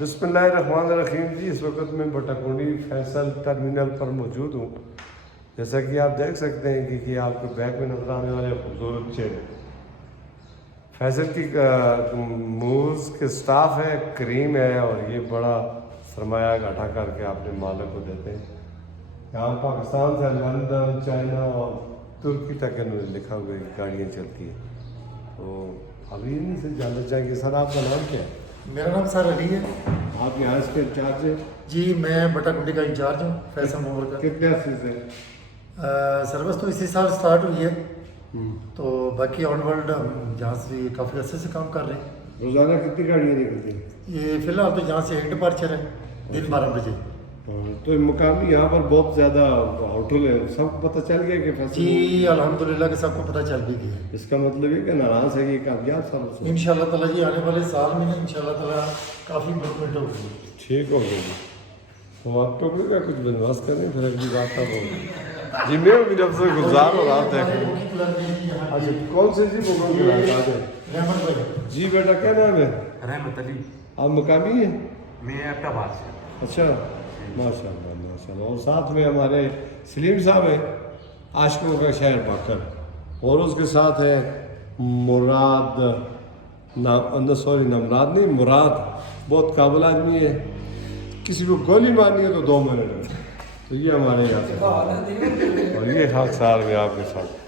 بسم اللہ الرحمن الرحیم جی، اس وقت میں بٹاکنڈی فیصل ٹرمینل پر موجود ہوں. جیسا کہ آپ دیکھ سکتے ہیں کہ آپ کو بیک میں نظر آنے والے خوبصورت چہرے فیصل کی موز کے سٹاف ہے، کریم ہے، اور یہ بڑا سرمایہ اکٹھا کر کے اپنے مالک کو دیتے ہیں. یہاں پاکستان سے لندن، چائنا اور ترکی تک انہوں نے لکھا ہوا ہے کہ گاڑیاں چلتی ہیں. تو ابھی انہیں سے جاننا چاہیں گے سر آپ کا نام کیا ہے؟ میرا نام سر علی ہے. آپ یہاں اس کے انچارج ہیں؟ جی میں بٹاکنڈی کا انچارج ہوں فیصل موبائل کا. کتنے عرصے سے؟ سروس تو اسی سال سٹارٹ ہوئی ہے، تو باقی آن ورلڈ ہم جہاں سے کافی عرصے سے کام کر رہے ہیں. روزانہ کتنی گاڑیاں نکلتی ہیں؟ یہ فی الحال تو جہاں سے ایک ڈپارچر ہے دن 12 بجے. تو مقامی یہاں پر بہت زیادہ ہوٹل ہے، سب کو پتہ چل گیا کہ فیصل جی الحمدللہ کہ سب کو پتہ چل بھی گیا ہے. اس کا مطلب یہ کہ ناراض ہے کہ کامیاب سب سے انشاءاللہ تعالیٰ جی آنے والے سال میں انشاءاللہ تعالیٰ کافی امپرومنٹ ہوگی. ٹھیک ہو گیا جی. تو آپ ٹوکری کا کچھ بندوبست کریں پھر اگلی بات کا ہوگی. جی میں میرے افسر گلزار اور آپ دیکھیں. اچھا کون سے جی بکروں کے لائق آ جائیں. رحمت بھائی. جی بیٹا کیا نام ہے؟ رحمت علی. آپ مقامی ہیں؟ میں اپنا بات سے. اچھا ماشاء اللہ ماشاء اللہ. اور ساتھ میں ہمارے سلیم صاحب ہیں، عاشقوں کا شہر باکر، اور اس کے ساتھ ہے مراد نمراد نہیں مراد، بہت قابل آدمی ہے. کسی کو گولی مارنی ہے تو 2 منٹ. تو یہ ہمارے یہاں سے اور یہ خاک سار میں آپ کے ساتھ